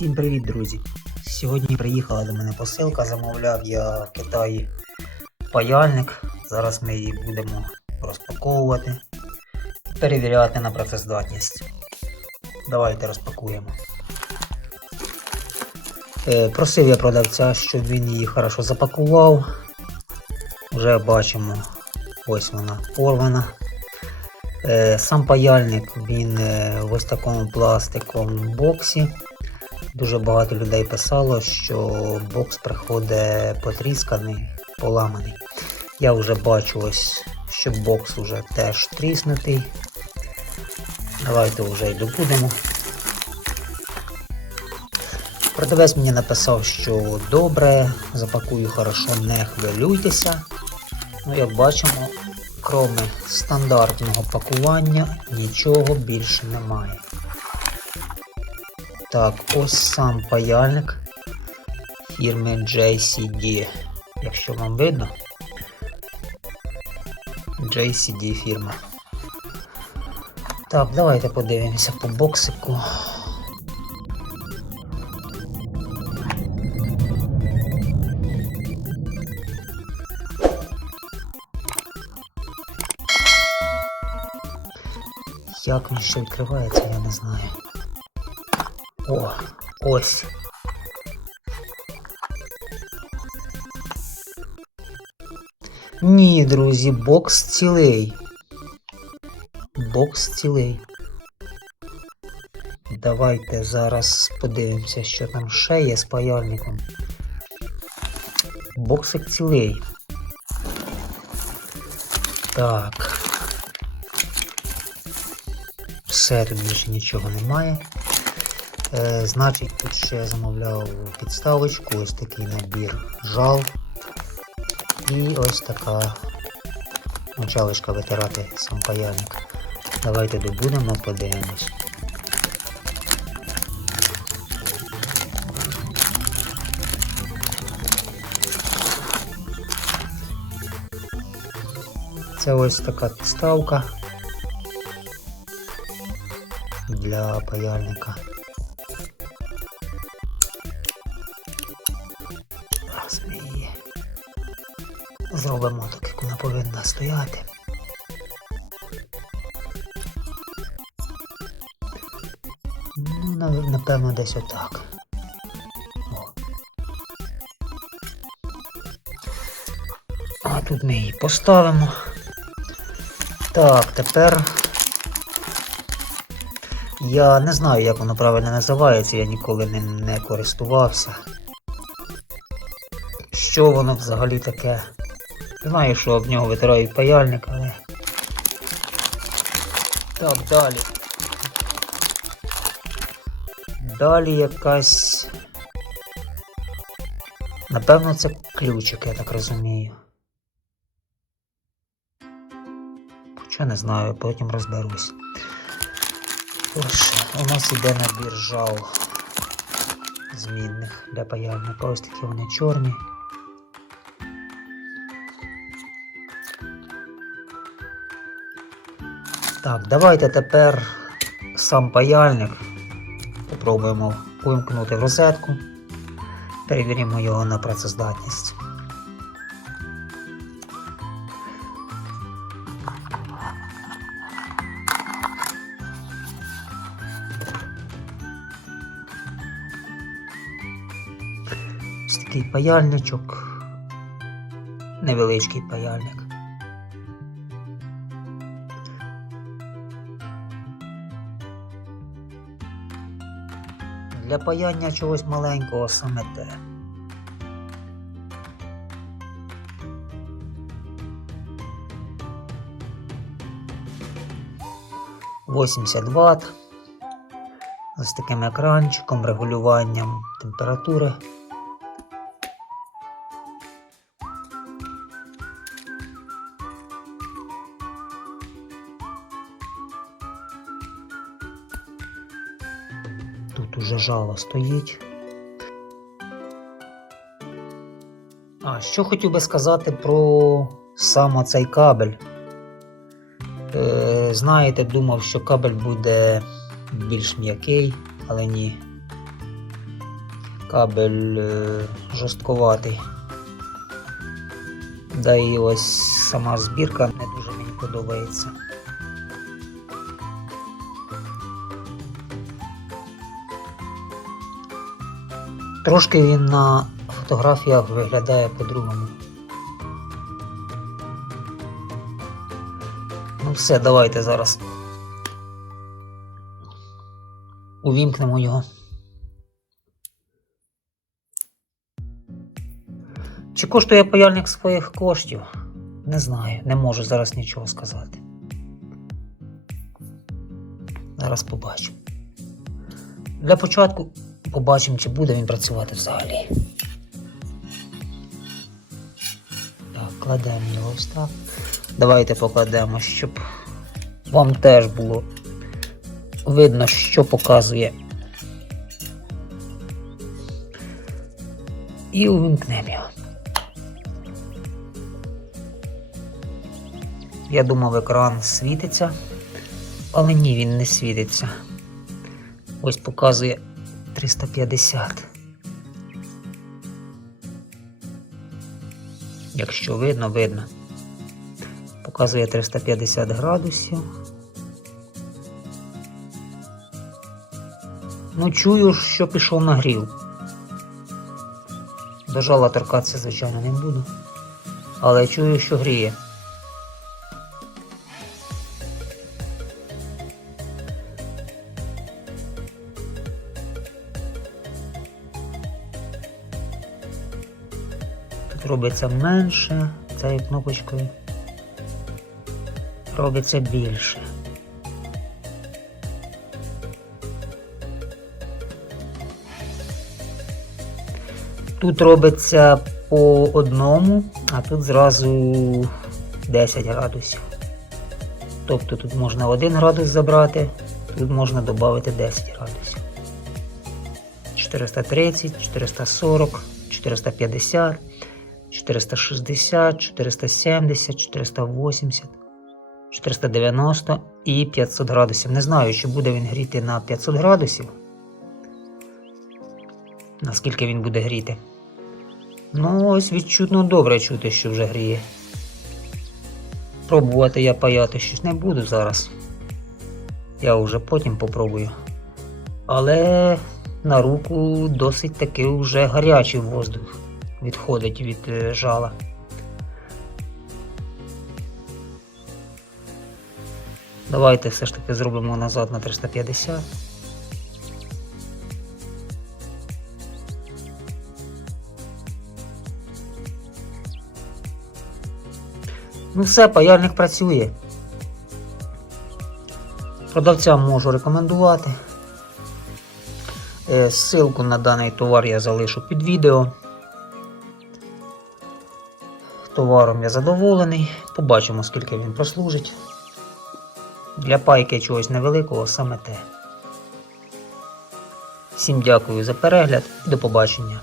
Всім привіт, друзі! Сьогодні приїхала до мене посилка, замовляв я в Китаї паяльник. Зараз ми її будемо розпаковувати, перевіряти на працездатність. Давайте розпакуємо. Е, Просив я продавця, щоб він її хорошо запакував. Вже бачимо, ось вона порвана. Е, Сам паяльник він е, в ось такому пластиковому боксі. Дуже багато людей писало, що бокс приходить потрісканий, поламаний. Я вже бачу ось, що бокс вже теж тріснутий. Давайте вже й добудемо. Продавець мені написав, що добре, запакую хорошо, не хвилюйтеся. Ну, як бачимо, крім стандартного пакування, нічого більше немає. Так, ось сам паяльник фірми JCD. Якщо вам видно. JCD фірма. Так, давайте подивимося по боксику. Як він ще відкривається, я не знаю. О, ось. Ні, друзі, бокс цілий. Бокс цілий. Давайте зараз подивимося, що там ще є з паяльником. Боксик цілий. Так. Все, тут більше нічого немає. Е, значить, тут ще я замовляв підставочку, ось такий набір жал. І ось така мочалочка витирати сам паяльник. Давайте добудемо, подивимось. Це ось така підставка для паяльника. Зробимо так, як вона повинна стояти. Ну, напевно, десь отак. О. А тут ми її поставимо. Так, тепер я не знаю, як воно правильно називається, я ніколи ним не користувався. Що воно взагалі таке? Знаю, що об нього витирають паяльник, але. Так, далі. Далі якась. Напевно, це ключик, я так розумію. Хоча не знаю, потім розберусь. Тож, у нас іде набір жал змінних для паяльника. Ось такі вони чорні. Так, давайте тепер сам паяльник попробуємо вимкнути в розетку. Перевіримо його на працездатність. Ось такий паяльничок. Невеличкий паяльник. Для паяння чогось маленького саме те. Вісімдесят Вт з таким екранчиком, регулюванням температури. Тут уже жало стоїть. А що хотів би сказати про сам цей кабель. Е, знаєте, думав, що кабель буде більш м'який, але ні. Кабель е, жорстковатий. Да і ось сама збірка не дуже мені подобається. Трошки він на фотографіях виглядає по-другому. Ну все, давайте зараз увімкнемо його. Чи коштує паяльник своїх коштів? Не знаю, не можу зараз нічого сказати. Зараз побачимо. Для початку побачимо, чи буде він працювати взагалі. Так, кладемо його ось так. Давайте покладемо, щоб вам теж було видно, що показує. І увімкнемо його. Я думав, екран світиться, але ні, він не світиться. Ось показує 350. Якщо видно, видно. Показує 350 градусів. Ну, чую, що пішов нагрів. До жала торкатися, звичайно, не буду. Але чую, що гріє. Робиться менше, цією кнопочкою робиться більше. Тут робиться по одному, а тут зразу 10 градусів. Тобто тут можна 1 градус забрати, тут можна додати 10 градусів. 430, 440, 450, 460, 470, 480, 490 і 500 градусів. Не знаю, чи буде він гріти на 500 градусів. Наскільки він буде гріти. Ну, ось відчутно добре чути, що вже гріє. Пробувати я паяти щось не буду зараз. Я вже потім попробую. Але на руку досить таки вже гарячий воздух відходить від е, жала. Давайте все ж таки зробимо назад на 350. Ну все, паяльник працює. Продавцям можу рекомендувати. Е, Ссылку на даний товар я залишу під відео. Товаром я задоволений. Побачимо, скільки він прослужить. Для пайки чогось невеликого саме те. Всім дякую за перегляд і до побачення.